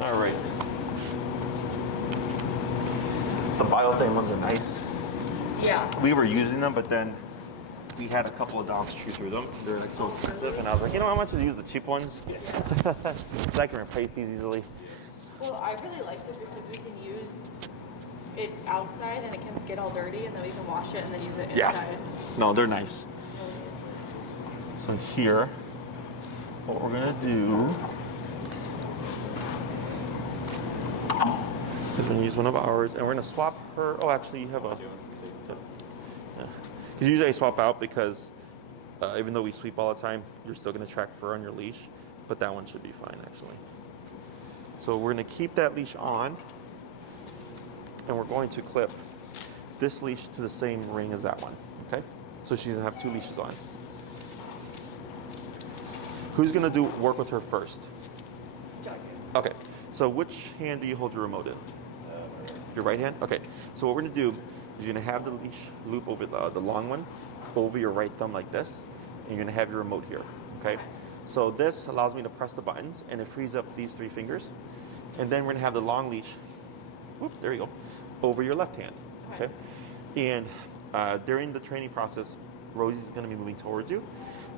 All right. The biothane ones are nice. Yeah. We were using them, but then we had a couple of dogs chew through them. They're like so expensive, and I was like, you know, how much is use the cheap ones? Yeah. So I can replace these easily. Well, I really liked it because we can use it outside and it can get all dirty, and then we can wash it and then use it inside. Yeah. No, they're nice. So here, what we're gonna do is we're gonna use one of ours, and we're gonna swap her. Oh, actually, you have a. Because usually I swap out because even though we sweep all the time, you're still gonna track fur on your leash, but that one should be fine actually. So we're gonna keep that leash on, and we're going to clip this leash to the same ring as that one. Okay? So she's gonna have two leashes on. Who's gonna work with her first? Okay. So which hand do you hold your remote in? Your right hand? Okay. So what we're gonna do is you're gonna have the leash loop over the long one over your right thumb like this, and you're gonna have your remote here. Okay. So this allows me to press the buttons, and it frees up these three fingers. And then we're gonna have the long leash, whoop, there you go, over your left hand. Okay. And during the training process, Rosie's gonna be moving towards you,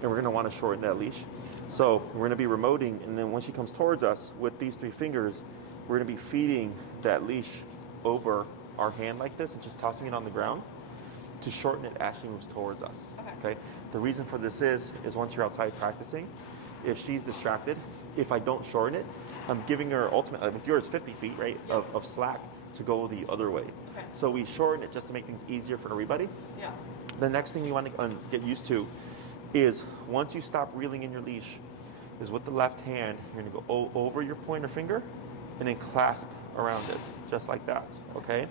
and we're gonna want to shorten that leash. So we're gonna be remoting, and then when she comes towards us with these three fingers, we're gonna be feeding that leash over our hand like this and just tossing it on the ground to shorten it as she moves towards us. Okay. The reason for this is once you're outside practicing, if she's distracted, if I don't shorten it, I'm giving her ultimately, with yours 50 feet, right, of slack to go the other way. Okay. So we shorten it just to make things easier for everybody. Yeah. The next thing you want to get used to is once you stop reeling in your leash, is with the left hand, you're gonna go over your pointer finger and then clasp around it, just like that, okay?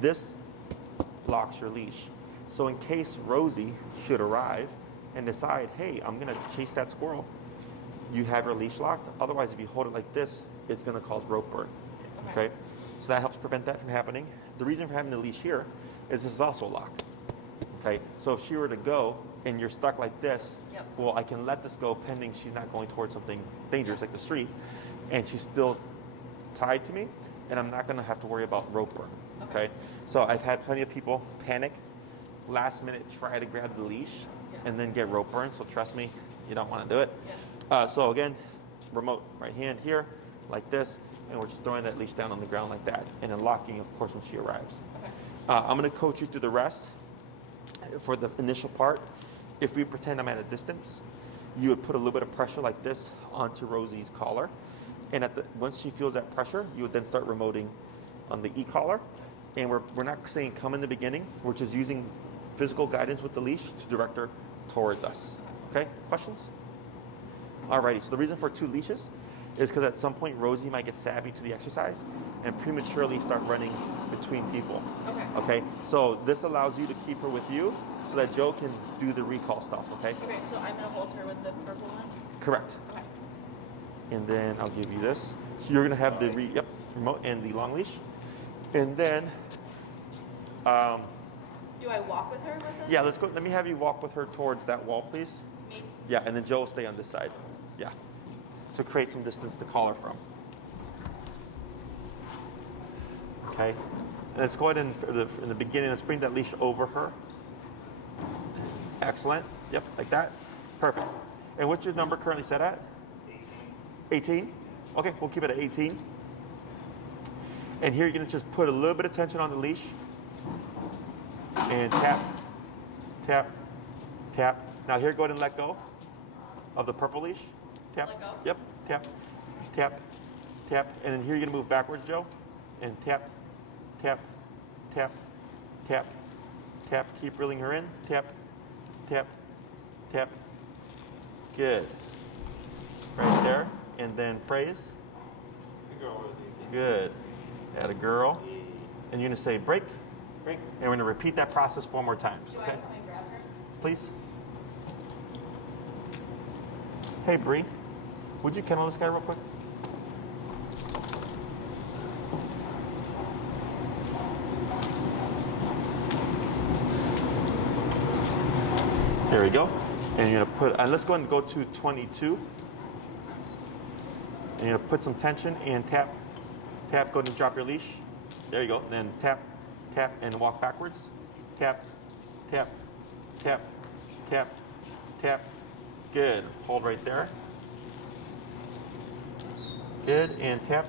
This locks your leash. So in case Rosie should arrive and decide, hey, I'm gonna chase that squirrel, you have your leash locked. Otherwise, if you hold it like this, it's gonna cause rope burn, okay? So that helps prevent that from happening. The reason for having the leash here is this is also locked, okay? So if she were to go and you're stuck like this, well, I can let this go pending she's not going towards something dangerous like the street, and she's still tied to me, and I'm not gonna have to worry about rope burn, okay? So I've had plenty of people panic, last minute try to grab the leash, and then get rope burn, so trust me, you don't wanna do it. So again, remote right hand here, like this, and we're just throwing that leash down on the ground like that, and then locking, of course, when she arrives. I'm gonna coach you through the rest. For the initial part, if we pretend I'm at a distance, you would put a little bit of pressure like this onto Rosie's collar, and once she feels that pressure, you would then start remoting on the e-collar, and we're not saying come in the beginning, we're just using physical guidance with the leash to direct her towards us. Okay, questions? Alrighty, so the reason for two leashes is because at some point Rosie might get savvy to the exercise and prematurely start running between people. Okay, so this allows you to keep her with you so that Joe can do the recall stuff, okay? Okay, so I'm gonna hold her with the purple one? Correct. Okay. And then I'll give you this. So you're gonna have the remote and the long leash. And then, do I walk with her with it? yeah, let's go. Let me have you walk with her towards that wall, please. Me? Yeah, and then Joe will stay on this side. Yeah. So create some distance to call her from. Okay. And let's go ahead and in the beginning, let's bring that leash over her. Excellent. Yep, like that. Perfect. And what's your number currently set at? 18? Okay, we'll keep it at 18. And here you're gonna just put a little bit of tension on the leash. And tap, tap, tap. Now here, go ahead and let go of the purple leash. Tap. Let go? Yep, tap, tap, tap. And then here you're gonna move backwards, Joe. And tap, tap, tap, tap, tap. Keep reeling her in. Tap, tap, tap. Good. Right there. And then praise. Good. Add a girl. And you're gonna say break. Break. And we're gonna repeat that process 4 more times. Okay? Can I grab her? Please. Hey Bree, would you kennel this guy real quick? There we go. And you're gonna put, let's go ahead and go to 22. And you're gonna put some tension and tap, Tap, go ahead and drop your leash. There you go. Then tap, tap, and walk backwards. Tap, tap, tap, tap, tap. Good. Hold right there. Good. And tap,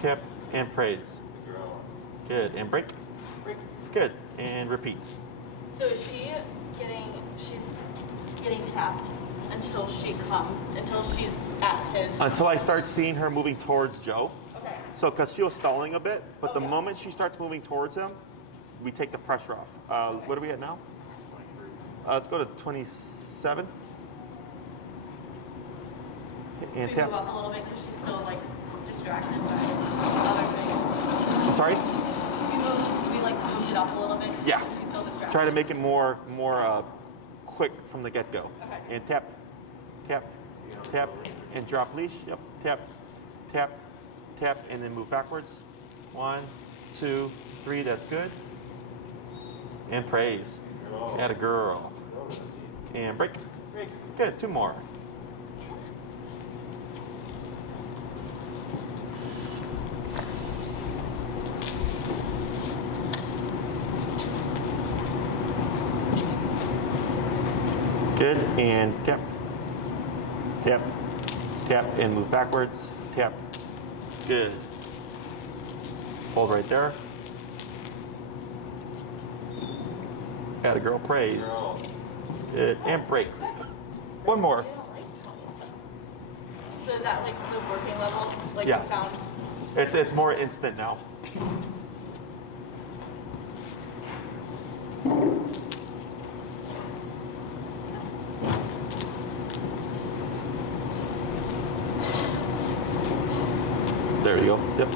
tap, and praise. Good. And break. Good. And repeat. So is she's getting tapped until she's at his. Until I start seeing her moving towards Joe. Okay. So, because she was stalling a bit, but the Okay. moment she starts moving towards him, we take the pressure off. Okay. What are we at now? 23. Let's go to 27. And Can we tap. move up a little bit because she's still like distracted by other things? I'm sorry? We like to move it up a little bit. Yeah. So she's still distracted. Try to make it more quick from the get-go. Okay. And tap, tap, tap, and drop leash. Yep. Tap, tap, tap, and then move backwards. 1, 2, 3. That's good. And praise. Add a girl. And break. Good. 2 more. Good, and tap, tap, tap, and move backwards. Tap. Good. Hold right there. Add a girl, praise. Good, and break. 1 more. I don't like 27. So is that like the working level? Like Yeah. you found? It's more instant now. There you go. Yep.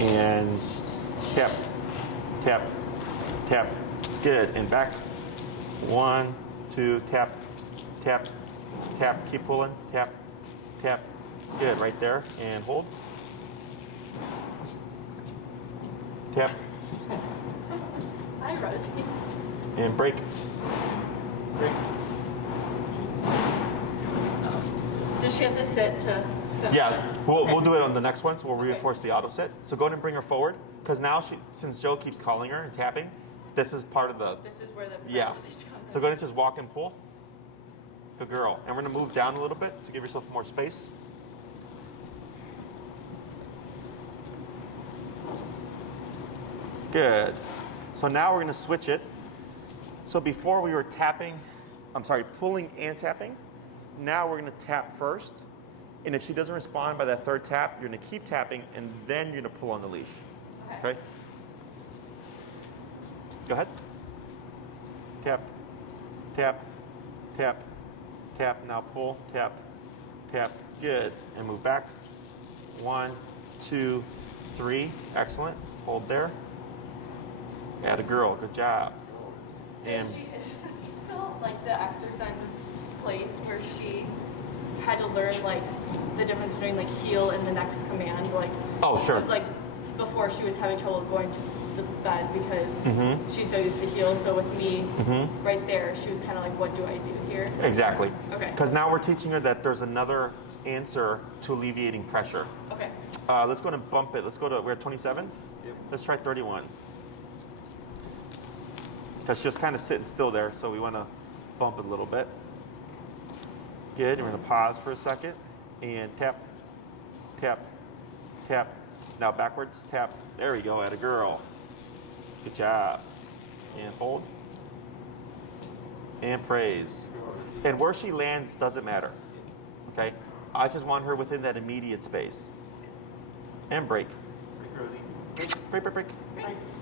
And tap, tap, tap. Good. And back. 1, 2, tap, tap, tap. Keep pulling. Tap, tap. Good. Right there. And hold. Tap. Hi, Rosie. And break. Break. Does she have to sit to finish? Yeah, we'll, Okay. we'll do it on the next one, so we'll Okay. reinforce the auto sit. So go ahead and bring her forward, because now since Joe keeps calling her and tapping, this is part of the, This is where the yeah. conversation comes So go ahead and just walk and pull. Good girl. And we're gonna move down a little bit to give yourself more space. Good. So now we're gonna switch it. So before we were pulling and tapping. Now we're gonna tap first. And if she doesn't respond by that 3rd tap, you're gonna keep tapping and then you're gonna pull on the leash. Okay? Go ahead. Tap, tap, tap, tap. Now pull, tap, tap. Good. And move back. 1, 2, 3. Excellent. Hold there. Add a girl. Good job. So And she is still like the exercise place where she had to learn like the difference between like heel and the next command. Like oh, sure. it was like before she was having trouble going to the bed because she's so used to heel. So with me right there, she was kind of like, what do I do here? Exactly. Okay. Because now we're teaching her that there's another answer to alleviating pressure. Okay. Let's go and bump it. We're at 27? Yep. Let's try 31. Because she's just kind of sitting still there, so we want to bump it a little bit. Good. We're going to pause for a second and tap, tap, tap. Now backwards, tap. There we go. Atta girl. Good job. And hold. And praise. And where she lands doesn't matter. Okay? I just want her within that immediate space. And break. Break, break, break.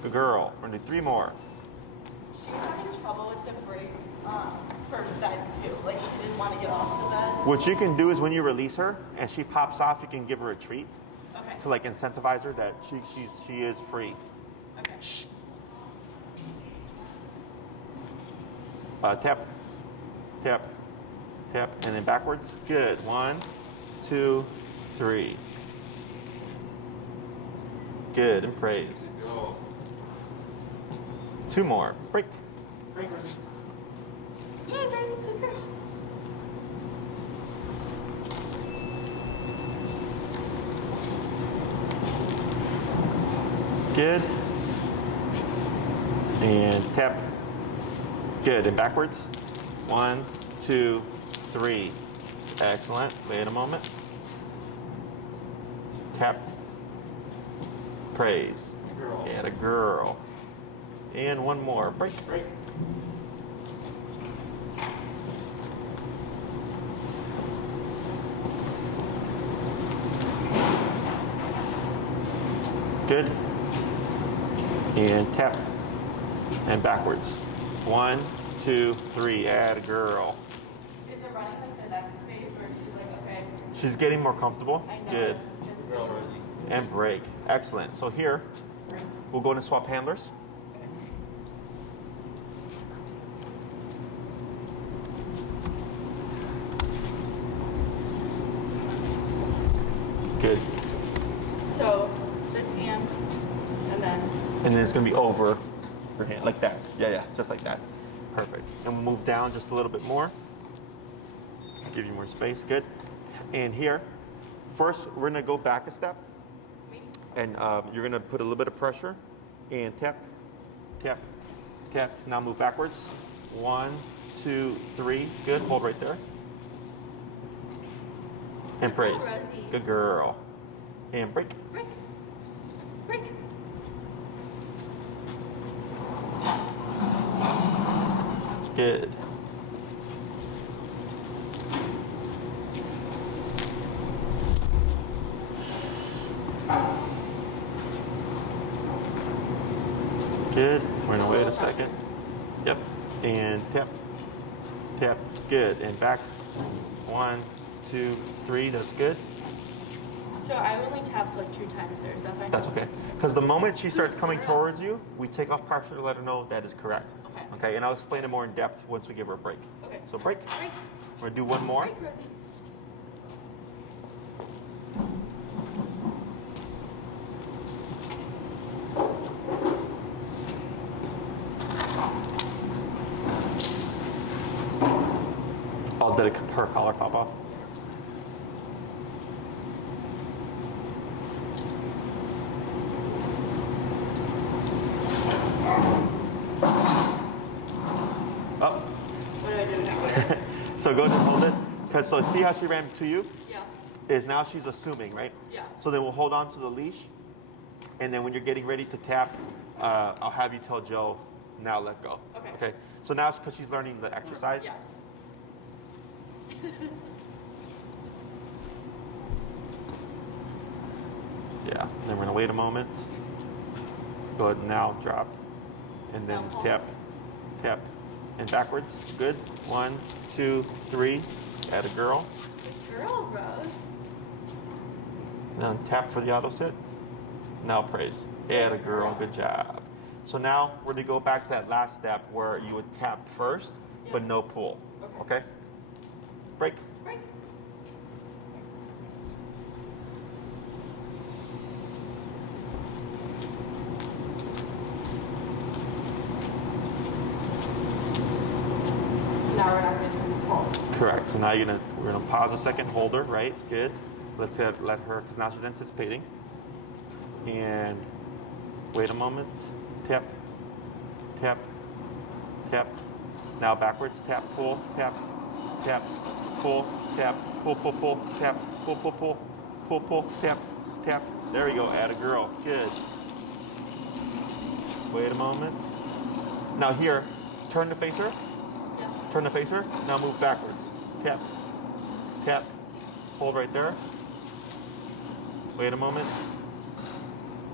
Good girl. We're going to do 3 more. She was having trouble with the break for bed too. Like she didn't want to get off the bed. What you can do is when you release her and she pops off, you can give her a treat Okay. to like incentivize her that she is free. Okay. Shh. Tap, tap, tap, and then backwards. Good. 1, 2, 3. Good, and praise. 2 more. Break. Yeah, guys, good girl. Good. And tap. Good. And backwards. 1, 2, 3. Excellent. Wait a moment. Tap. Praise. Girl. And a girl. And one more. Break. Break. Good. And tap. And backwards. 1, 2, 3. Add a girl. Is it running like the next phase where she's like, okay, She's getting more comfortable. I know. Good. this Girl, feels- Rosie. And break. Excellent. So here, we'll go into swap handlers. Good. So this hand, and then And then it's going to be over her hand, like that. Yeah, just like that. Perfect. And we'll move down just a little bit more. Give you more space. Good. And here, first we're going to go back a step. me. And you're going to put a little bit of pressure and tap, tap, tap. Now move backwards. 1, 2, 3. Good. Hold right there. And praise. Rosie. Good girl. And break. Break. Break. Good. Good. We're gonna wait a second. Yep. And tap, tap. Good. And back. 1, 2, 3. That's good. So I only tapped like 2 times there. Is that fine? That's okay. Because the moment she starts coming towards you, we take off pressure to let her know that is correct. Okay. Okay. And I'll explain it more in depth once we give her a break. Okay. So break. Break. We're gonna do one more. Break, Rosie. Oh, did her collar pop off? Oh. What do I do now? So go ahead and hold it. Because so see how she ran to you? Yeah. Is now she's assuming, right? Yeah. So then we'll hold on to the leash. And then when you're getting ready to tap, I'll have you tell Joe, now let go. Okay. Okay. So now because she's learning the exercise. Yeah. Yeah. Then we're gonna wait a moment. Go ahead and now drop. And then Now hold. tap, tap, and backwards. Good. 1, 2, 3. Add a girl. Good girl, Rose. Now tap for the auto sit. Now praise. Add a girl. Good job. So now we're gonna go back to that last step where you would tap first, but no pull. Okay? Break. Break. So now we're not going to do pull. Correct. So now we're gonna pause a second, hold her, right? Good. Let's let her, because now she's anticipating. And wait a moment. Tap, tap, tap. Now backwards. Tap, pull, tap, tap, pull, tap, pull, pull, pull, tap, pull, pull, pull, pull, pull, tap, tap. There we go. Add a girl. Good. Wait a moment. Now here, turn to face her. Yeah. Turn to face her. Now move backwards. Tap, tap. Hold right there. Wait a moment.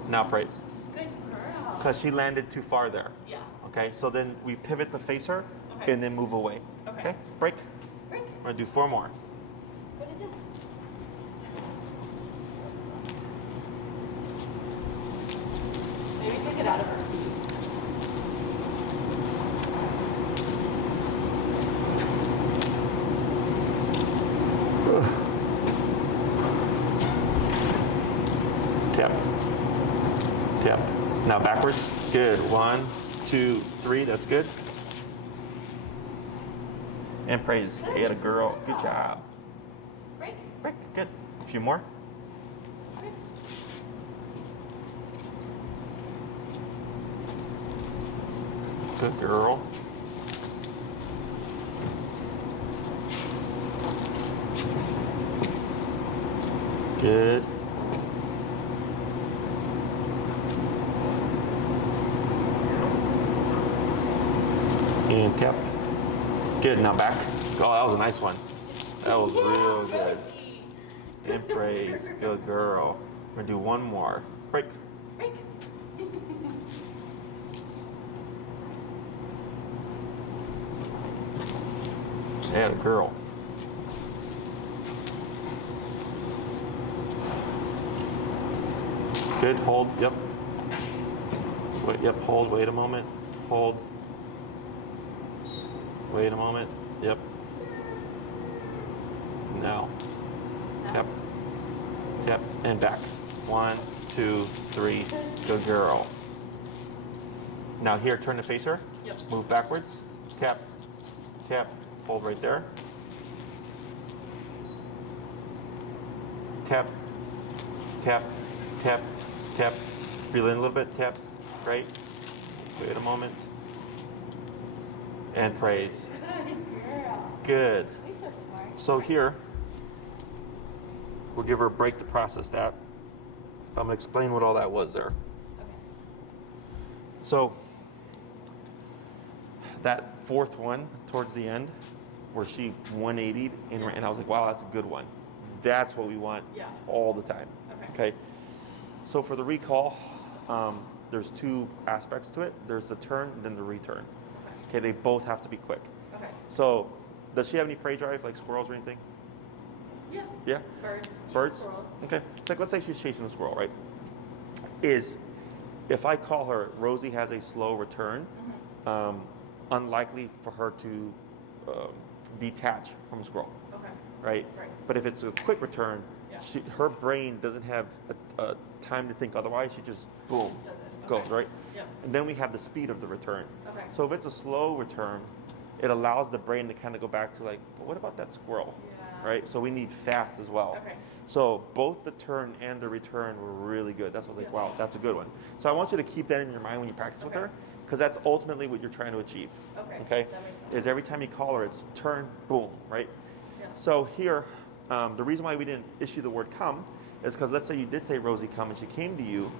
Now praise. Good girl. Because she landed too far there. Yeah. Okay, so then we pivot to face her Okay. and then move away. Okay. Break. Break. We're gonna do 4 more. What did it do? Maybe take it out of her feet. Tap. Tap. Now backwards. Good. 1, 2, 3. That's good. And praise. You had a girl. Good job. Break. Break. Good. A few more. Break. Good girl. Good. And tap. Good, now back. Oh, that was a nice one. That was real good. And praise. Good girl. We're gonna do one more. Break. Break. Yeah, girl. Good, hold, yep. Wait, yep, hold, wait a moment. Hold. Wait a moment, yep. Now. Tap. Tap, and back. 1, 2, 3, good girl. Now here, turn to face her. Yep. Move backwards. Tap, tap, hold right there. Tap, tap, tap, tap. Feel in a little bit, tap, right. Wait a moment. And praise. Good girl. Good. You're so smart. So here, we'll give her a break to process that. I'm gonna explain what all that was there. Okay. So, that fourth one towards the end, where she 180'd, and I was like, wow, that's a good one. That's what we want all the time. Okay. So for the recall, there's two aspects to it. There's the turn and then the return. Okay, they both have to be quick. Okay. So, does she have any prey drive, like squirrels or anything? Yeah. Yeah? Birds. Birds? Squirrels. Okay. It's like, let's say she's chasing a squirrel, right? If I call her, Rosie has a slow return, unlikely for her to detach from a squirrel. Okay. Right? Right. But if it's a quick return, Yeah. her brain doesn't have a time to think otherwise. She just, boom, Just does it. goes, Okay. right? Yep. And then we have the speed of the return. Okay. So if it's a slow return, it allows the brain to kind of go back to like, well, what about that squirrel? Yeah. Right? So we need fast as well. Okay. So both the turn and the return were really good. That's what I was like, wow, that's a good one. So I want you to keep that in your mind when you practice with her, because that's ultimately what you're trying to achieve. Okay. Okay? That makes sense. Is every time you call her, it's turn, boom, right? Yeah. So here, the reason why we didn't issue the word come is because let's say you did say Rosie come and she came to you,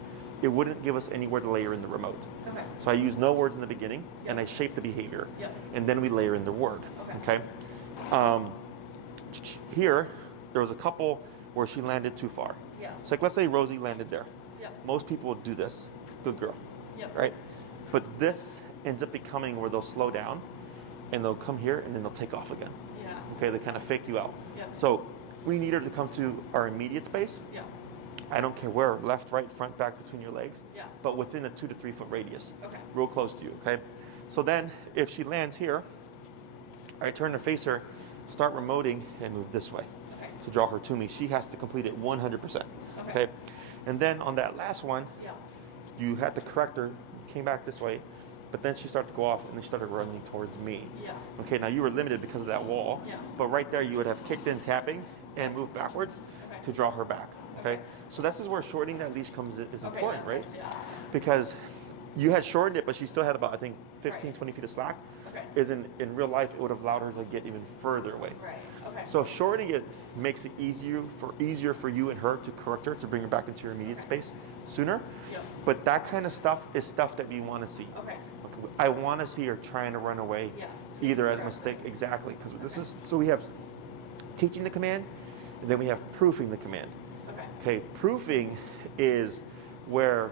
it wouldn't give us anywhere to layer in the remote. Okay. So I use no words in the beginning, and I Yep. shape the behavior, Yep. and then we layer in the word. Okay. Here, there was a couple where she landed too far. Yeah. So like, let's say Rosie landed there. Yep. Most people would do this. Good girl. Yep. Right? But this ends up becoming where they'll slow down, and they'll come here, and then they'll take off again. Yeah. Okay, they kind of fake you out. Yep. So we need her to come to our immediate space. Yeah. I don't care where, left, right, front, back, between your legs, Yeah. but within a 2 to 3 foot radius. Okay. Real close to you, okay? So then, if she lands here, I turn to face her, start remoting, and move this way Okay. to draw her to me. She has to complete it 100%, okay? And then on that last one, Yeah. you had to correct her, came back this way, but then she started to go off, and then she started running towards me. Yeah. Okay, now you were limited because of that wall, Yeah. but right there you would have kicked in tapping and moved backwards Okay. to draw her back, okay? Okay. So this is where shortening that leash comes is Okay, important, yeah, right? Yeah. Because you had shortened it, but she still had about, I think, 15, Right. 20 feet of slack. Okay. Is in real life, it would have allowed her to get even further away. Right. Okay. So shortening it makes it easier for you and her to correct her, to bring her back into your immediate space sooner. Yep. But that kind of stuff is stuff that we want to see. Okay. Okay, I want to see her trying to run away, Yeah. either as a mistake, exactly, because this is, so we have teaching the command, and then we have proofing the command. Okay. Okay, proofing is where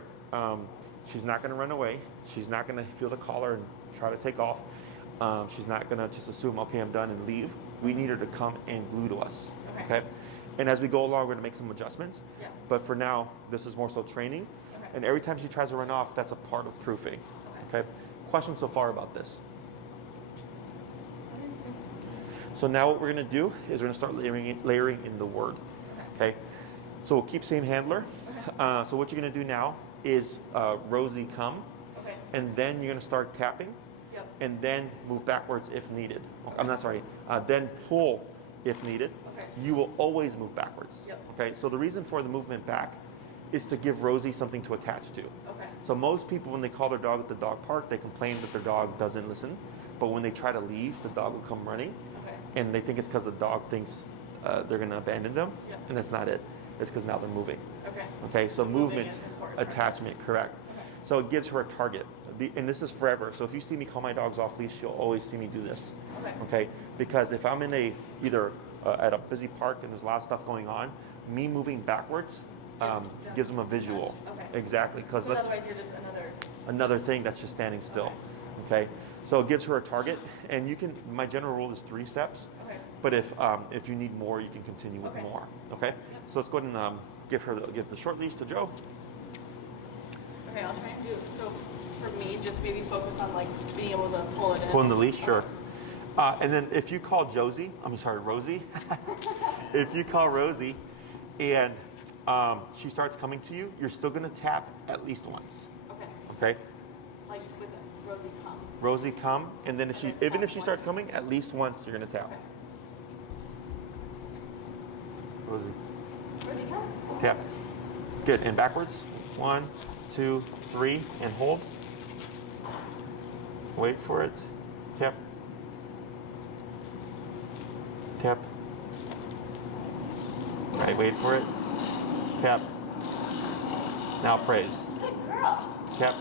she's not going to run away. She's not going to feel the collar and try to take off. She's not going to just assume, okay, I'm done and leave. We need her to come and glue to us. Okay. And as we go along, we're going to make some adjustments. Yeah. But for now, this is more so training. Okay. And every time she tries to run off, that's a part of proofing. Okay. Questions so far about this? So now what we're going to do is we're going to start layering in the word. Okay. So we'll keep same handler. Okay. So what you're going to do now is Rosie come, Okay. and then you're going to start tapping, Yep. and then move backwards if needed. I'm not sorry. Then pull if needed. Okay. You will always move backwards. Yep. Okay. So the reason for the movement back is to give Rosie something to attach to. Okay. So most people, when they call their dog at the dog park, they complain that their dog doesn't listen. But when they try to leave, the dog will come running. Okay. And they think it's because the dog thinks they're going to abandon them. Yep. And that's not it. It's because now they're moving. Okay. Okay, so movement, is important, right? attachment, correct. Okay. So it gives her a target. And this is forever. So if you see me call my dogs off leash, you'll always see me do this. Okay. Okay? Because if I'm in either at a busy park and there's a lot of stuff going on, me moving backwards gives them a visual. Okay. Exactly. Because otherwise you're just another thing that's just standing still. Okay. So it gives her a target, and you can. My general rule is 3 steps. Okay. But if you need more, you can continue with more. Okay. So let's go ahead and give the short leash to Joe. Okay, I'll try and do. So for me, just maybe focus on like being able to pull it in. Pulling the leash, sure. And then if you call Rosie, if you call Rosie, and she starts coming to you, you're still gonna tap at least once. Okay. Okay. Like with Rosie come. Rosie, come, and then even if she starts coming, at least once you're gonna tap. Okay. Rosie. Rosie come. Tap. Good. And backwards. 1, 2, 3, and hold. Wait for it. Tap. Tap. All right, wait for it. Tap. Now praise. Good girl. Tap.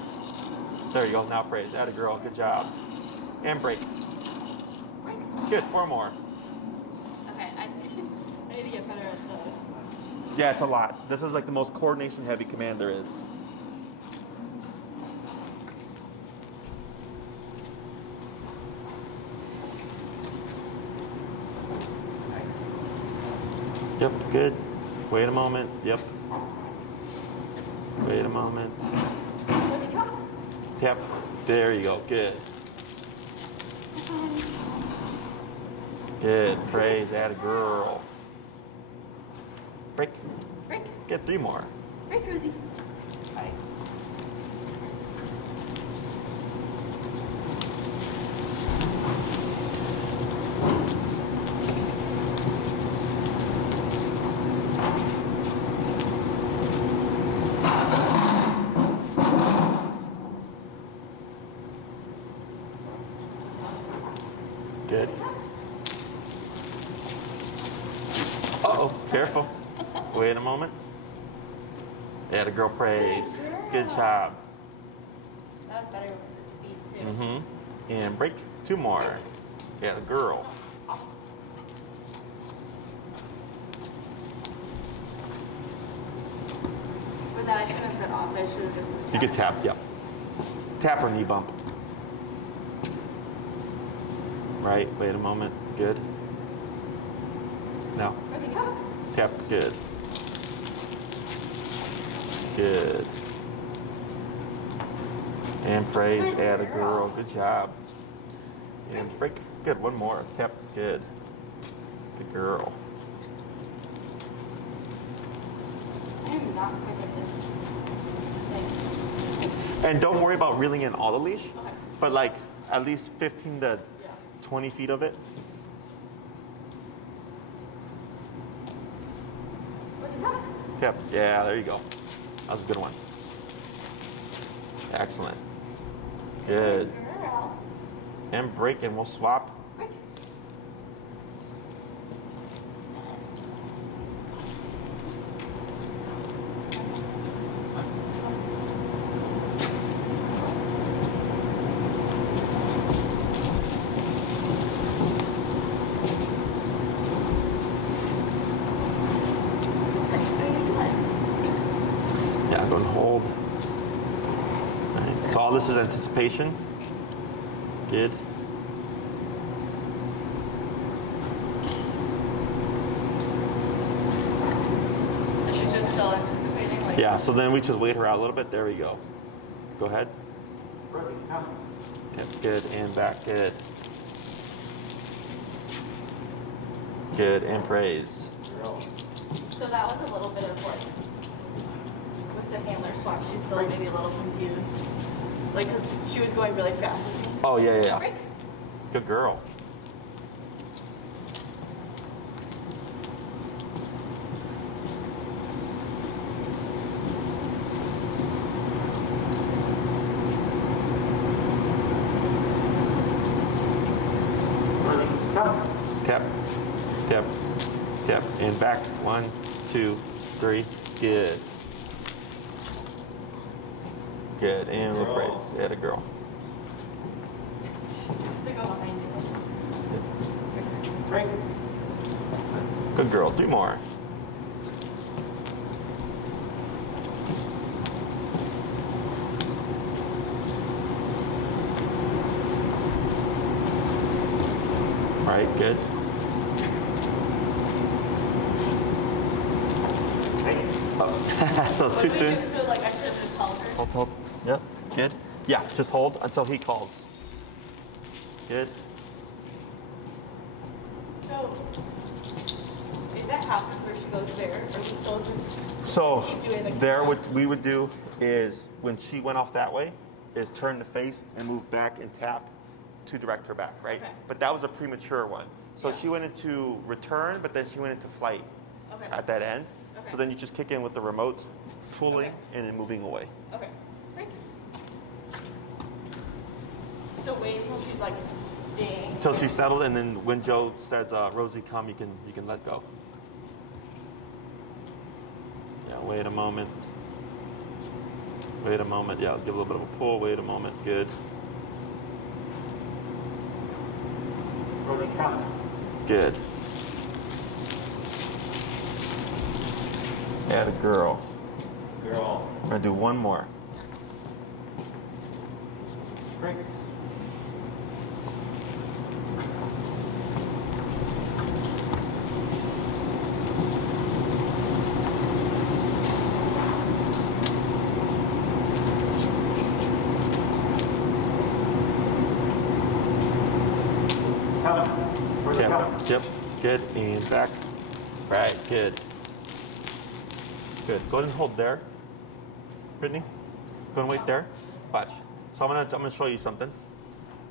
There you go. Now praise. Atta girl. Good job. And break. Good. 4 more. Okay, I see. I need to get better at the. Yeah, it's a lot. This is like the most coordination heavy command there is. Yep, good. Wait a moment. Yep. Wait a moment. Rosie come. Tap. There you go. Good. Good. Praise. Atta girl. Break. Break. Get 3 more. Break, Rosie. Bye. Good. Uh-oh, careful. Wait a moment. Yeah, the girl praise. Good job. That was better with the speed too. Mm-hmm. And break 2 more. Yeah, the girl. With that, I shouldn't have said off. I should have just. You could tap, yeah. Tap or knee bump. Right, wait a moment. Good. Now. Rosie come. Tap, good. Good. And praise, atta girl. Good job. And break. Good. 1 more. Tap. Good. Good girl. I am not quick at this thing. And don't worry about reeling in all the leash, Okay. but like at least 15 to 20 feet of it. Rosie come. Tap. Yeah, there you go. That was a good one. Excellent. Good. Girl. And break, and we'll swap. Break. Yeah, go and hold. All right. So all this is anticipation. Good. And she's just still anticipating. Like. Yeah, so then we just wait her out a little bit. There we go. Go ahead. Rosie, come. Yep, good. And back. Good. Good. And praise. Girl. So that was a little bit of like with the handler swap. She's still maybe a little confused, like because she was going really fast with me. Oh, yeah, yeah, yeah. Break. Good girl. tap, tap, tap, and back. 1, 2, 3. Good. Good, and we'll praise. Yeah, the girl. She needs to go behind you. Break. Good girl. Do more. All right, good. Oh. So too soon. So like I should have just held her. Hold. Yep. Good. Yeah, just hold until he calls. Good. So if that happens where she goes there, or we still just So keep doing the there, what we would do is when she went off that way, is turn the face and move back and tap to direct her back, right? Okay. But that was a premature one. So Yeah. she went into return, but then she went into flight Okay. at that end. Okay. So then you just kick in with the remote, pulling Okay. and then moving away. Okay. Great. So wait until she's like staying. Until she's settled, and then when Joe says, "Rosie, come," you can let go. Yeah, wait a moment. Wait a moment. Yeah, give a little bit of a pull. Wait a moment. Good. Rosie, come. Good. Add a girl. Girl. We're gonna do one more. Break. Come. Rosie, come. Yep. Good. And back. Right. Good. Good. Go ahead and hold there. Brittany, go and wait there. Watch. So I'm gonna show you something.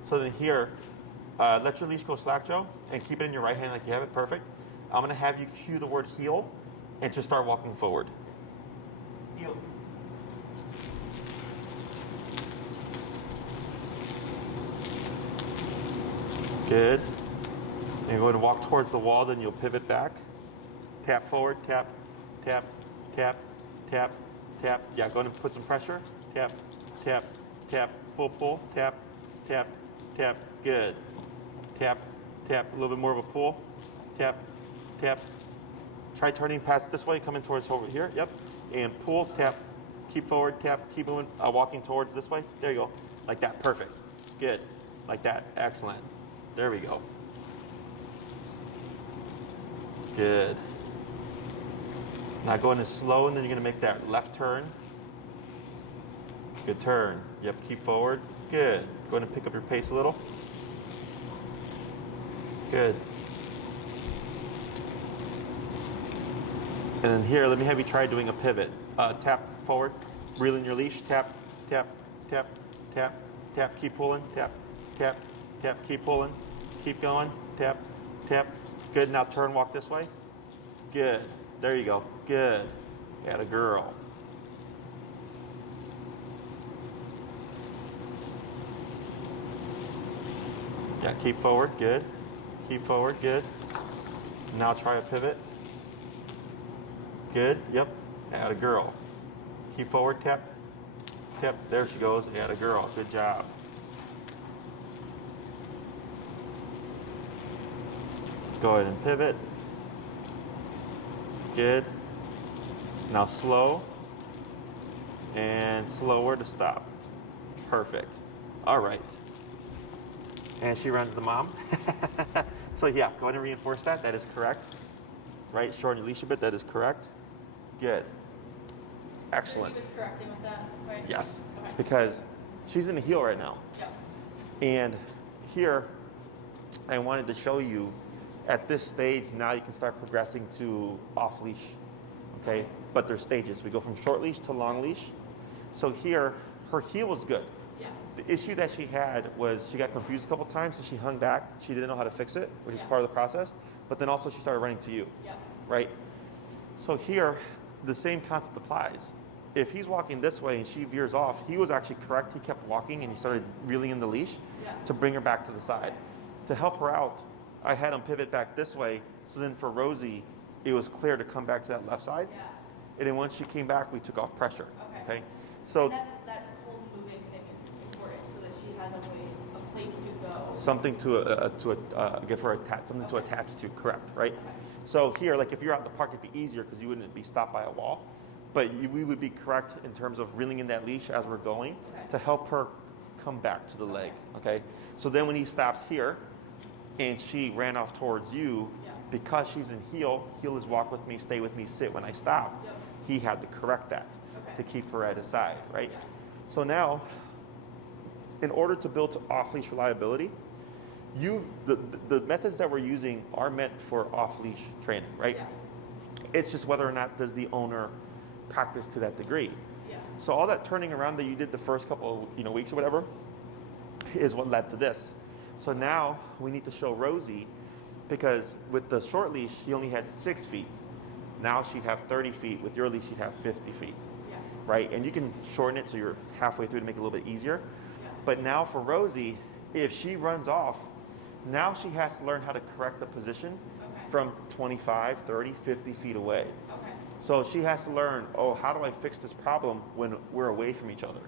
So then here, let your leash go slack, Joe, and keep it in your right hand like you have it. Perfect. I'm gonna have you cue the word heel, and just start walking forward. Heel. Good. And go ahead and walk towards the wall, then you'll pivot back. Tap forward, tap, tap, tap, tap, tap. Yeah, go ahead and put some pressure. Tap, tap, tap, pull, tap, tap, tap. Good. Tap, tap, a little bit more of a pull. Tap, tap. Try turning past this way, coming towards over here. Yep. And pull, tap, keep forward, tap, keep moving, walking towards this way. There you go. Like that. Perfect. Good. Like that. Excellent. There we go. Good. Now go in and slow, and then you're going to make that left turn. Good turn. Yep, keep forward. Good. Go ahead and pick up your pace a little. Good. And then here, let me have you try doing a pivot. Tap forward, reel in your leash, tap, tap, tap, tap, tap, keep pulling, tap, tap, tap, keep pulling, keep going, tap, tap. Good, now turn, walk this way. Good, there you go, good. Got a girl. Yeah, keep forward, good. Keep forward, good. Now try a pivot. Good, yep, add a girl. Keep forward, tap, tap, there she goes, add a girl, good job. Go ahead and pivot. Good. Now slow, and slower to stop. Perfect. All right. And she runs the mom. So yeah, go ahead and reinforce that. That is correct. Right, shorten your leash a bit. That is correct. Good. Excellent. So he was correcting with that, right? Yes, Okay. because she's in the heel right now. Yeah. And here, I wanted to show you, at this stage, now you can start progressing to off leash, okay? But there's stages. We go from short leash to long leash. So here, her heel was good. Yeah. The issue that she had was she got confused a couple times, so she hung back. She didn't know how to fix it, which is Yeah. part of the process. But then also she started running to you, Yeah. right? So here, the same concept applies. If he's walking this way and she veers off, he was actually correct. He kept walking and he started reeling in the leash Yeah. to bring her back to the side. To help her out, I had him pivot back this way. So then for Rosie, it was clear to come back to that left side. Yeah. And then once she came back, we took off pressure. Okay. So And that whole moving thing is important so that she has a place to go. something to give her something to attach to, correct, right? Okay. So here, like if you're out in the park, it'd be easier because you wouldn't be stopped by a wall. But we would be correct in terms of reeling in that leash as we're going to help her come back to the leg, okay? So then when he stopped here and she ran off towards you, because she's in heel is walk with me, stay with me, sit when I stop. Yep. He had to correct that to keep her at his side, right? Yeah. So now, in order to build off-leash reliability, the methods that we're using are meant for off-leash training, right? Yeah. It's just whether or not does the owner practice to that degree. Yeah. So all that turning around that you did the first couple weeks or whatever is what led to this. So now we need to show Rosie, because with the short leash she only had 6 feet. Now she'd have 30 feet. With your leash she'd have 50 feet. Yeah. Right? And you can shorten it so you're halfway through to make it a little bit easier. Yeah. But now for Rosie, if she runs off, now she has to learn how to correct the position from 25, 30, 50 feet away. Okay. So she has to learn, how do I fix this problem when we're away from each other?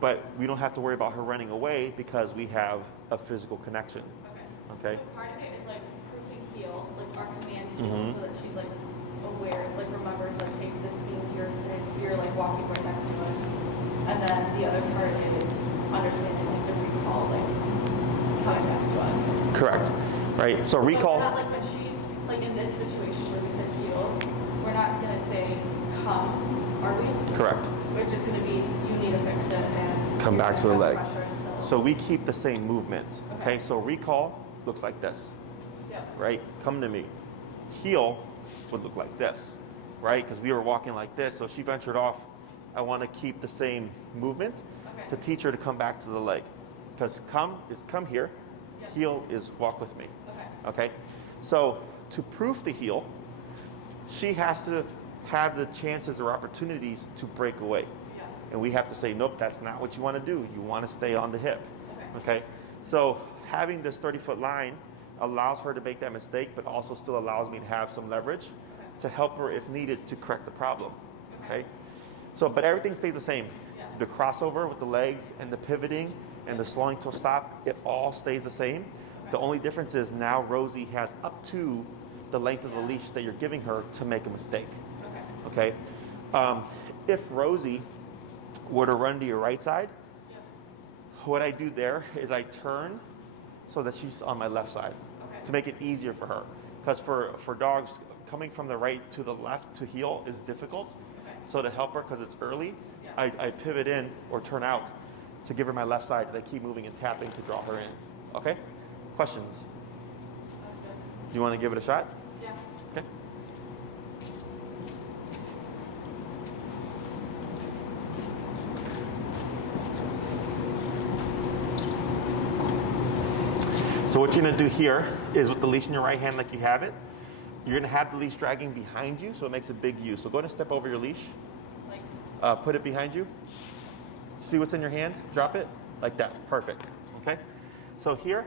But we don't have to worry about her running away because we have a physical connection. Okay? So part of it is like proofing heel, like our command heel, Mhm. so that she's like aware, like remembers like, hey, this means you're like walking right next to us. And then the other part is understanding like the recall, like coming next to us. Correct. Right? So Like, recall. we're not like when she, like in this situation where we said heel, we're not gonna say come, are we? Correct. It's just gonna be you need to fix it and Come back to the leg. pressure until- So we keep the same movement. Okay? So recall looks like this. Yeah. Right? Come to me. Heel would look like this, right? Because we were walking like this. So she ventured off. I want to keep the same movement to teach her to come back to the leg. Because come is come here. Yep. Heel is walk with me. Okay. Okay? So to proof the heel, she has to have the chances or opportunities to break away. Yeah. And we have to say, nope, that's not what you want to do. You want to stay on the hip. Okay. Okay? So having this 30-foot line allows her to make that mistake, but also still allows me to have some leverage to help her if needed to correct the problem. Okay? So, but everything stays the same. Yeah. The crossover with the legs and the pivoting and the slowing to a stop, it all stays the same. The only difference is now Rosie has up to the length of the leash that you're giving her to make a mistake. Okay. Okay? If Rosie were to run to your right side, Yep. what I do there is I turn so that she's on my left side Okay. to make it easier for her. Because for dogs, coming from the right to the left to heel is difficult. Okay. So to help her, because it's early, Yeah. I pivot in or turn out to give her my left side, and I keep moving and tapping to draw her in. Okay? Questions? That's good. Do you want to give it a shot? Yeah. Okay. So what you're going to do here is with the leash in your right hand like you have it, you're going to have the leash dragging behind you, so it makes a big U. So go ahead and step over your leash. Like. Put it behind you. See what's in your hand? Drop it. Like that. Perfect. Okay? So here,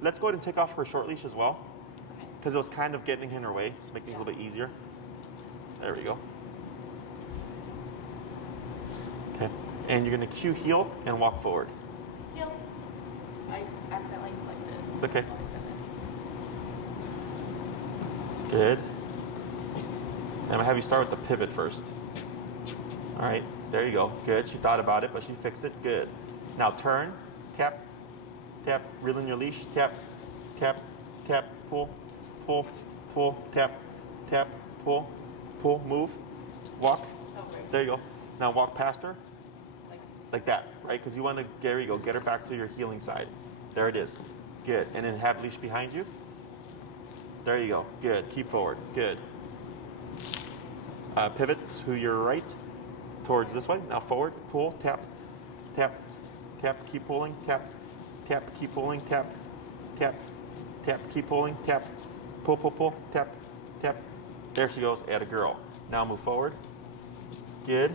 let's go ahead and take off her short leash as well, because it was kind of getting in her way. So make things a little bit easier. There we go. Okay. And you're going to cue heel and walk forward. Heel. I accidentally clicked it. It's okay. Good. I'm going to have you start with the pivot first. All right, there you go. Good. She thought about it, but she fixed it. Good. Now turn, tap, tap, reel in your leash, tap, tap, tap, pull, pull, pull, tap, tap, pull, pull, move, walk. There you go. Now walk past her. Like that, right? Because you want to, there you go, get her back to your healing side. There it is. Good. And then have leash behind you. There you go. Good. Keep forward. Good. Pivot to your right, towards this way. Now forward. Pull. Tap. Tap. Tap. Keep pulling. Tap. Tap. Keep pulling. Tap. Tap. Tap. Keep pulling. Tap. Pull. Pull. Pull. Tap. Tap. There she goes. Add a girl. Now move forward. Good.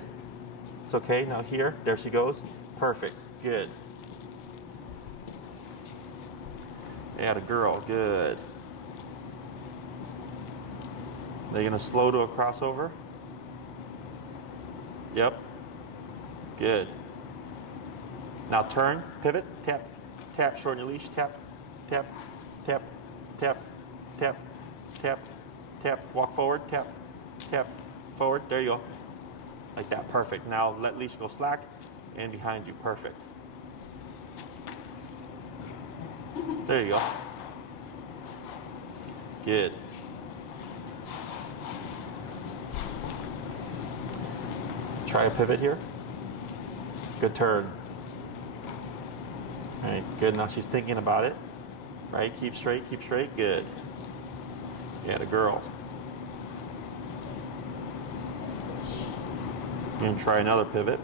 It's okay. Now here. There she goes. Perfect. Good. Yeah, the girl, good. They're gonna slow to a crossover. Yep, good. Now turn, pivot, tap, tap, shorten your leash, tap, tap, tap, tap, tap, tap, tap, walk forward, tap, tap, forward, there you go. Like that, perfect. Now let leash go slack and behind you, perfect. There you go. Good. Try a pivot here. Good turn. All right, good. Now she's thinking about it. Right, keep straight, good. Yeah, the girl. And try another pivot.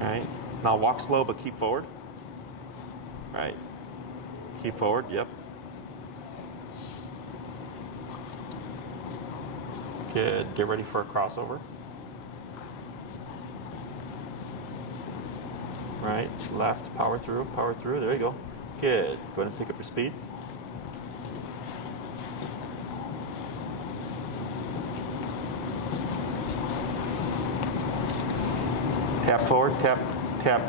All right, now walk slow, but keep forward. All right, keep forward, yep. Good, get ready for a crossover. Right, left, power through, there you go. Good, go ahead and pick up your speed. Tap forward, tap, tap,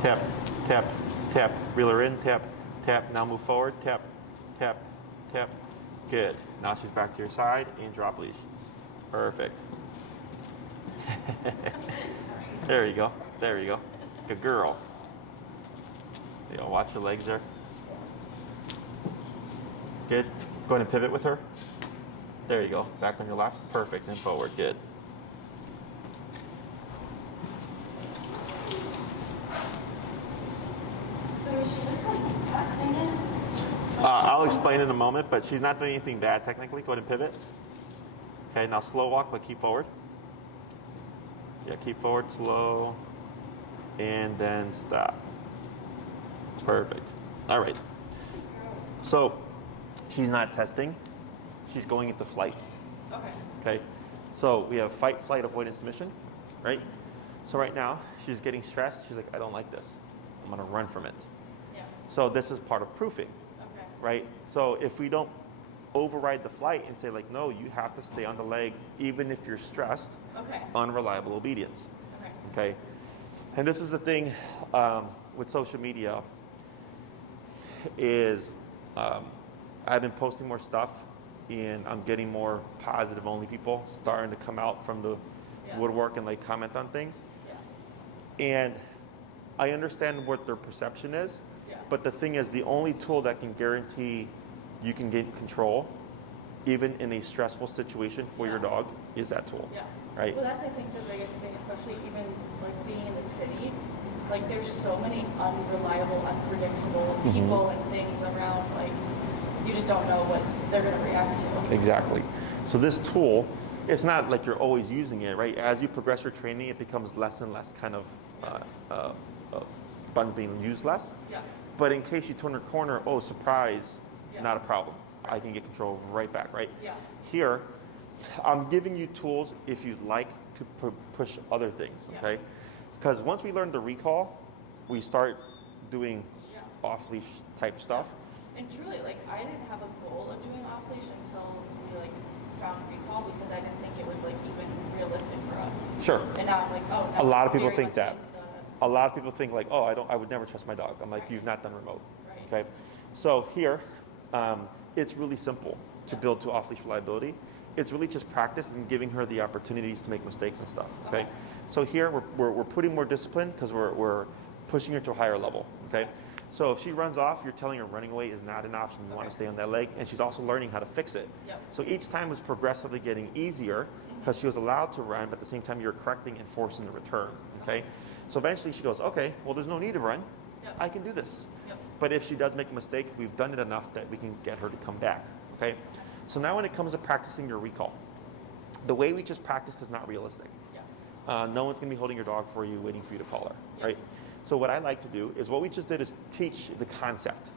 tap, tap, tap, reel her in, tap, tap, now move forward, tap, tap, tap. Good, now she's back to your side and drop leash. Perfect. There you go, there you go. Good girl. You know, watch your legs there. Good. Go ahead and pivot with her. There you go. Back on your left. Perfect. And forward. Good. So is she just like testing it? I'll explain in a moment, but she's not doing anything bad technically. Go ahead and pivot. Okay, now slow walk, but keep forward. Yeah, keep forward, slow, and then stop. Perfect. All right. So she's not testing. She's going into flight. Okay. Okay. So we have fight, flight, avoidance, submission, right? So right now she's getting stressed. She's like, I don't like this. I'm gonna run from it. Yeah. So this is part of proofing, Okay. right? So if we don't override the flight and say like, no, you have to stay on the leg even if you're stressed, Okay. unreliable obedience. Okay. Okay. And this is the thing with social media is I've been posting more stuff and I'm getting more positive only people starting to come out from the woodwork and like comment on things. Yeah. And I understand what their perception is, but the thing is the only tool that can guarantee you can get control even in a stressful situation for your dog is that tool. Yeah. Right? Well, that's I think the biggest thing, especially even like being in the city. Like there's so many unreliable, unpredictable people and things around. Like you just don't know what they're going to react to. Exactly. So this tool, it's not like you're always using it, right? As you progress your training, it becomes less and less kind of buttons being used less. Yeah. But in case you turn a corner, oh, surprise, not a problem. I can get control right back, right? Yeah. Here, I'm giving you tools if you'd like to push other things, okay? Because once we learn the recall, we start doing off-leash type stuff. And truly, like I didn't have a goal of doing off-leash until we like found recall because I didn't think it was like even realistic for us. Sure. And now I'm like, oh, A lot of people very think much that. in A lot of people think like, oh, I would never trust my dog. I'm like, you've not done remote, Right. okay? So here, it's really simple to build to off-leash reliability. It's really just practice and giving her the opportunities to make mistakes and stuff, okay? So here, we're putting more discipline because we're pushing her to a higher level, okay? So if she runs off, you're telling her running away is not an option. You want to stay on that leg, and she's also learning how to fix it. Yep. So each time was progressively getting easier because she was allowed to run, but at the same time you're correcting and forcing the return, okay? So eventually she goes, okay, well there's no need to run. Yep. I can do this. Yep. But if she does make a mistake, we've done it enough that we can get her to come back, okay? So now when it comes to practicing your recall, the way we just practiced is not realistic. No one's going to be holding your dog for you, waiting for you to call her, right? So what I like to do is what we just did is teach the concept,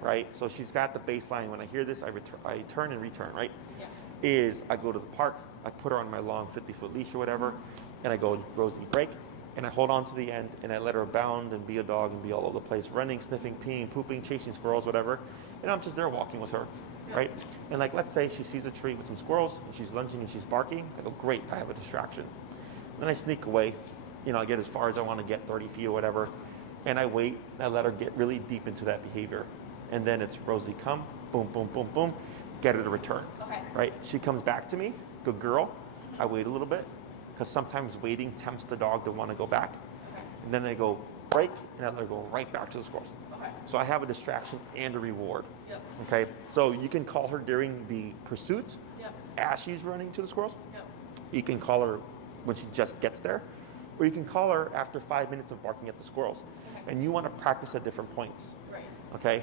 right? So she's got the baseline. When I hear this, I turn and return, right? Yeah. Is I go to the park, I put her on my long 50-foot leash or whatever, and I go, Rosie, break, and I hold on to the end, and I let her bound and be a dog and be all over the place, running, sniffing, peeing, pooping, chasing squirrels, whatever. And I'm just there walking with her, right? And like, let's say she sees a tree with some squirrels, and she's lunging and she's barking. I go, great, I have a distraction. Then I sneak away, I get as far as I want to get, 30 feet or whatever, and I wait, and I let her get really deep into that behavior. And then it's Rosie, come, boom, boom, boom, boom, get her to return, right? She comes back to me, good girl. I wait a little bit, because sometimes waiting tempts the dog to want to go back. And then they go break, and then they go right back to the squirrels. So I have a distraction and a reward. Okay, so you can call her during the pursuit as she's running to the squirrels. You can call her when she just gets there, or you can call her after 5 minutes of barking at the squirrels. And you want to practice at different points. Okay,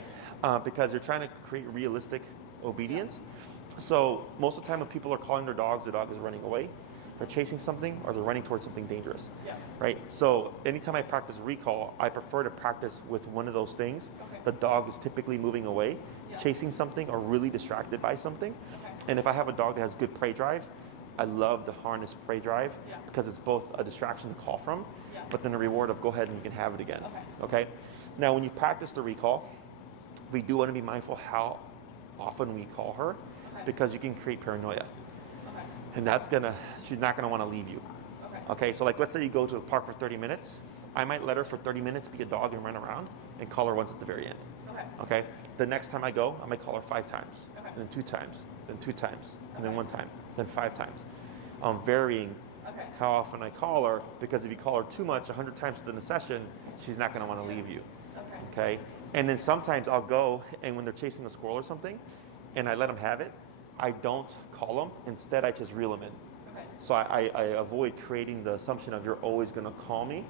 because you're trying to create realistic obedience. So most of the time when people are calling their dogs, the dog is running away, they're chasing something, or they're running towards something dangerous. Right? So anytime I practice recall, I prefer to practice with one of those things. The dog is typically moving away, chasing something, or really distracted by something. And if I have a dog that has good prey drive, I love the harness prey drive because it's both a distraction to call from, but then a reward of go ahead and you can have it again. Okay? Now when you practice the recall, we do want to be mindful how often we call her, because you can create paranoia. And she's not gonna want to leave you. Okay, so like let's say you go to the park for 30 minutes. I might let her for 30 minutes be a dog and run around and call her once at the very end. Okay, the next time I go, I might call her 5 times, then 2 times, then 2 times, and then 1 time, then 5 times. Varying how often I call her, because if you call her too much 100 times within a session, she's not gonna want to leave you. Okay, and then sometimes I'll go, and when they're chasing a squirrel or something, and I let them have it, I don't call them. Instead, I just reel them in. So I avoid creating the assumption of you're always going to call me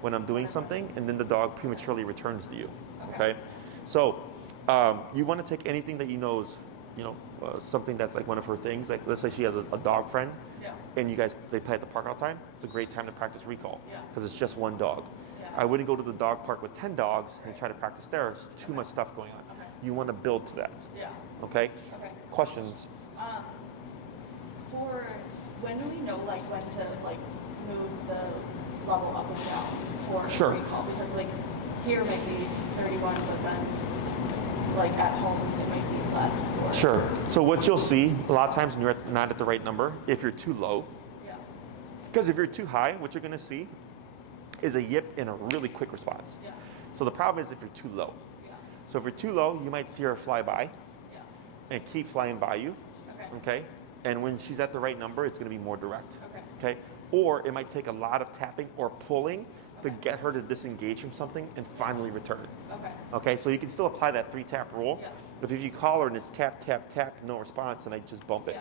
when I'm doing something, and then the dog prematurely returns to you. Okay? So you want to take anything that you know is, something that's like one of her things. Like let's say she has a dog friend, and they play at the park all the time. It's a great time to practice recall because it's just one dog. I wouldn't go to the dog park with 10 dogs and try to practice there. There's too much stuff going on. You want to build to that. Okay? Questions? For when do we know when to move the level up and down for recall? Because here might be 31, but then at home it might be less. Sure. So what you'll see a lot of times when you're not at the right number, if you're too low. Because if you're too high, what you're going to see is a yip and a really quick response. So the problem is if you're too low. So if you're too low, you might see her fly by and keep flying by you. Okay? And when she's at the right number, it's going to be more direct. Okay? Or it might take a lot of tapping or pulling to get her to disengage from something and finally return. Okay? So you can still apply that 3-tap rule. But if you call her and it's tap, tap, tap, no response, and I just bump it.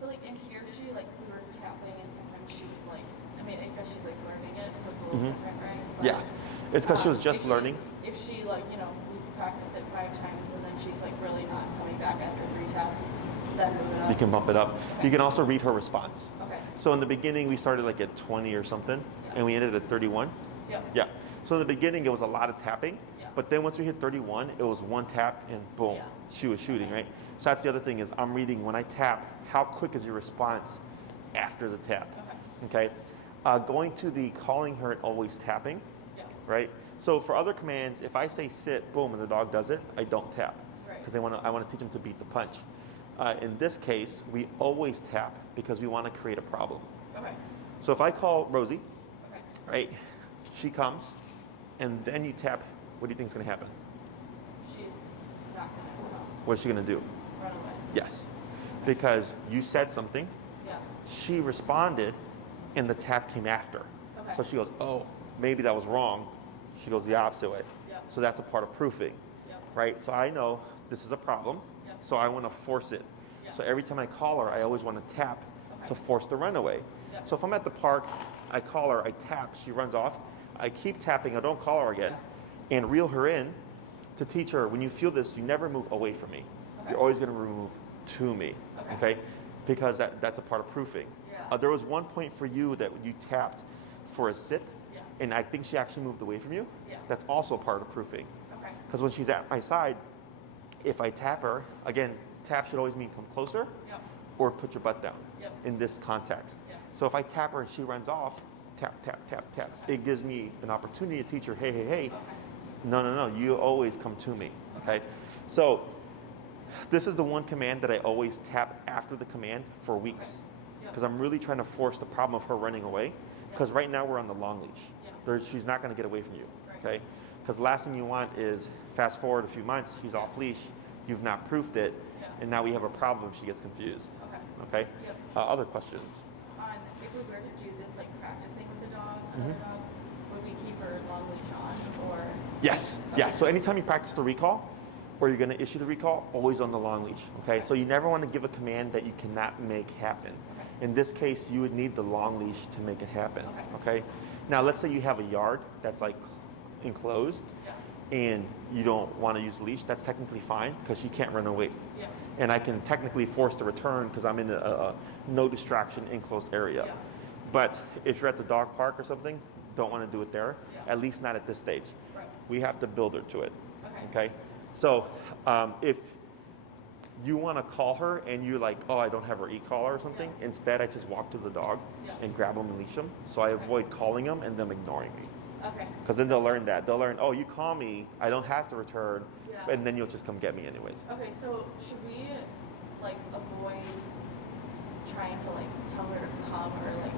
But in here, we were tapping, and sometimes she was because she's learning it, so it's a little different, right? But, It's because she was just learning. If she we've practiced it 5 times and then she's really not coming back after 3 taps, then move it up. You can bump it up. You can also read her response. So in the beginning, we started at 20 or something, and we ended at 31. So in the beginning, it was a lot of tapping, but then once we hit 31, it was 1 tap and boom, she was shooting, right? So that's the other thing is I'm reading when I tap, how quick is your response after the tap? Okay. Going to the calling her and always tapping, right? So for other commands, if I say sit, boom, and the dog does it, I don't tap because I want to teach them to beat the punch. In this case, we always tap because we want to create a problem. So if I call Rosie, right, she comes, and then you tap, what do you think is going to happen? She's not going to go. What's she going to do? Run away. Yes, because you said something, she responded, and the tap came after. So she goes, oh, maybe that was wrong. She goes the opposite way. So that's a part of proofing, right? So I know this is a problem, so I want to force it. So every time I call her, I always want to tap to force the runaway. So if I'm at the park, I call her, I tap, she runs off. I keep tapping, I don't call her again, and reel her in to teach her, when you feel this, you never move away from me. You're always going to move to me, okay? Because that's a part of proofing. There was one point for you that you tapped for a sit, and I think she actually moved away from you. That's also a part of proofing. Because when she's at my side, if I tap her, again, tap should always mean come closer or put your butt down in this context. So if I tap her and she runs off, tap, tap, tap, tap. It gives me an opportunity to teach her, hey, hey, hey, Okay. no, you always come to me, okay? So this is the one command that I always tap after the command for weeks, because I'm really trying to force the problem of her running away, because right now we're on the long leash. She's not going to get away from you, okay? Because the last thing you want is fast forward a few months, she's off leash, you've not proofed it, and now we have a problem if she gets confused. Okay? Other questions? If we were to do this, like practicing with the dog, another dog, would we keep her long leash on, or? Yes. Yeah. So anytime you practice the recall, or you're going to issue the recall, always on the long leash. Okay. So you never want to give a command that you cannot make happen. In this case, you would need the long leash to make it happen. Okay. Now let's say you have a yard that's like enclosed, and you don't want to use the leash. That's technically fine because she can't run away. And I can technically force the return because I'm in a no distraction enclosed area. But if you're at the dog park or something, don't want to do it there, at least not at this stage. We have to build her to it. Okay? So if you want to call her and you're like, oh, I don't have her e-collar or something, instead I just walk to the dog and grab them and leash them. So I avoid calling them and them ignoring me. Because then they'll learn that. They'll learn, oh, you call me, I don't have to return, and then you'll just come get me anyways. Okay, so should we like avoid trying to like tell her to come or like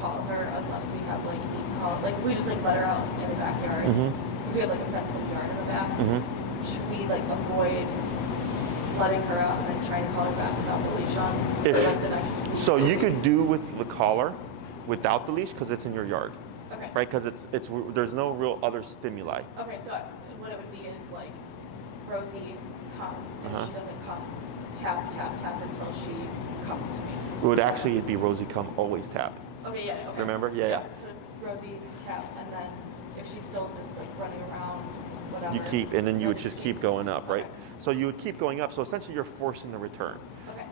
call her unless we have like e-call? Like if we just like let her out in the backyard, because we have like a fenced yard in the back, should we like avoid letting her out and then trying to call her back without the leash on for like the next week? So you could do with the collar without the leash because it's in your yard. Right, because it's there's no real other stimuli. Okay, so what it would be is like Rosie come, and if she doesn't come, tap, tap, tap until she comes to me. It would actually be Rosie come, always tap. Okay, yeah, okay. Remember? Yeah. So Rosie tap, and then if she's still just like running around, whatever. You keep, and then you would just keep going up, right? So you would keep going up. So essentially, you're forcing the return.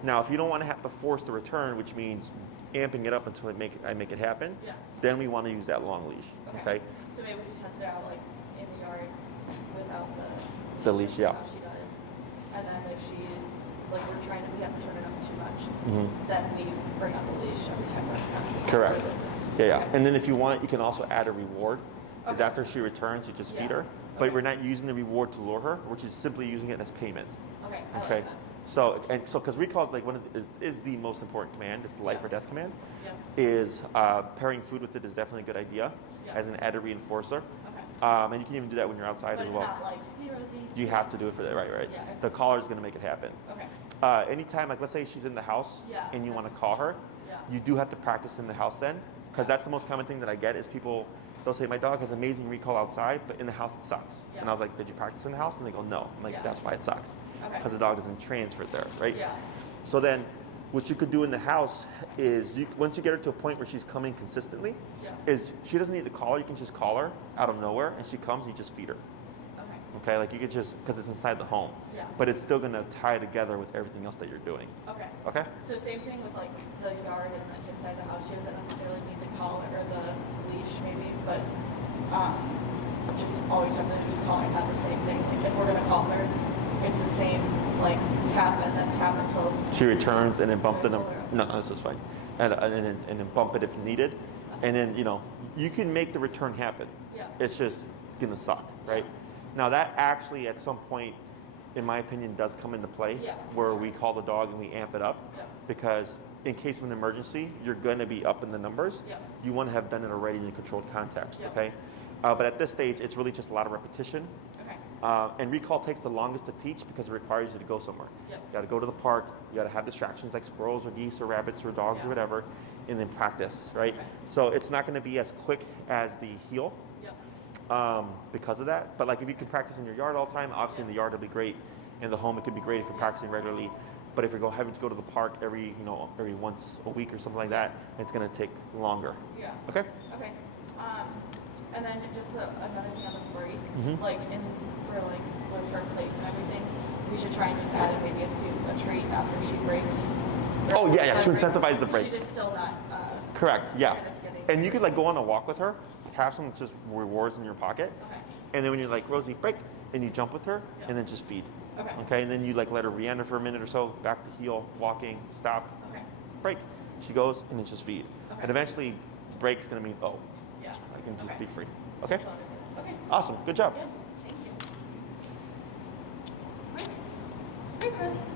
Now, if you don't want to have to force the return, which means amping it up until I make it happen, then we want to use that long leash. Okay. So maybe we test it out like in the yard without the leash. How she does, and then if she's like we have to turn it up too much, then we bring out the leash every time we're practicing. Correct. Yeah. And then if you want, you can also add a reward. Because after she returns, you just feed her. But we're not using the reward to lure her. We're just simply using it as payment. Okay. Like that. So because recall is like is the most important command. It's the life or death command. Is pairing food with it is definitely a good idea as an added reinforcer. And you can even do that when you're outside as well. But it's not like, hey, Rosie. You have to do it for that, right? Yeah, the collar is going to make it happen. Anytime, like let's say she's in the house and you want to call her, you do have to practice in the house then, because that's the most common thing that I get is people. They'll say, my dog has amazing recall outside, but in the house it sucks. And I was like, did you practice in the house? And they go, no. I'm like, that's why it sucks. Because the dog doesn't transfer there, right? So then what you could do in the house is, once you get her to a point where she's coming consistently, is she doesn't need the collar. You can just call her out of nowhere, and she comes, you just feed her. Okay, like you could just, because it's inside the home. But it's still going to tie together with everything else that you're doing. Okay? So same thing with like the yard and like inside the house. She doesn't necessarily need the collar or the leash maybe, but just always have to be calling, have the same thing. Like if we're going to call her, it's the same like tap and then tap until she returns and then bump the number. No, this is fine. And then bump it if needed. And then, you can make the return happen. It's just going to suck, right? Now that actually at some point, in my opinion, does come into play where we call the dog and we amp it up because in case of an emergency, you're going to be up in the numbers. You want to have done it already in a controlled context, okay? But at this stage, it's really just a lot of repetition. And recall takes the longest to teach because it requires you to go somewhere. You got to go to the park. You got to have distractions like squirrels or geese or rabbits or dogs or whatever, and then practice, right? So it's not going to be as quick as the heel because of that. But like if you can practice in your yard all the time, obviously in the yard it'll be great. In the home, it could be great if you're practicing regularly. But if you're having to go to the park every once a week or something like that, it's going to take longer. Okay. And then just another thing on the break, like for with her place and everything, we should try and just add in maybe a treat after she breaks. Oh yeah, to incentivize the break. She's just still not. Correct. Yeah. And you could like go on a walk with her, have some just rewards in your pocket, and then when you're like Rosie, break, and you jump with her, and then just feed. Okay. And then you like let her re-enter for a minute or so, back to heel, walking, stop, break. She goes, and then just feed. And eventually, break is going to mean, oh, Yeah. I can just Okay. be free. Okay? She'll understand. Okay. Awesome. Good job. Yeah. Thank you. Great, Rosie.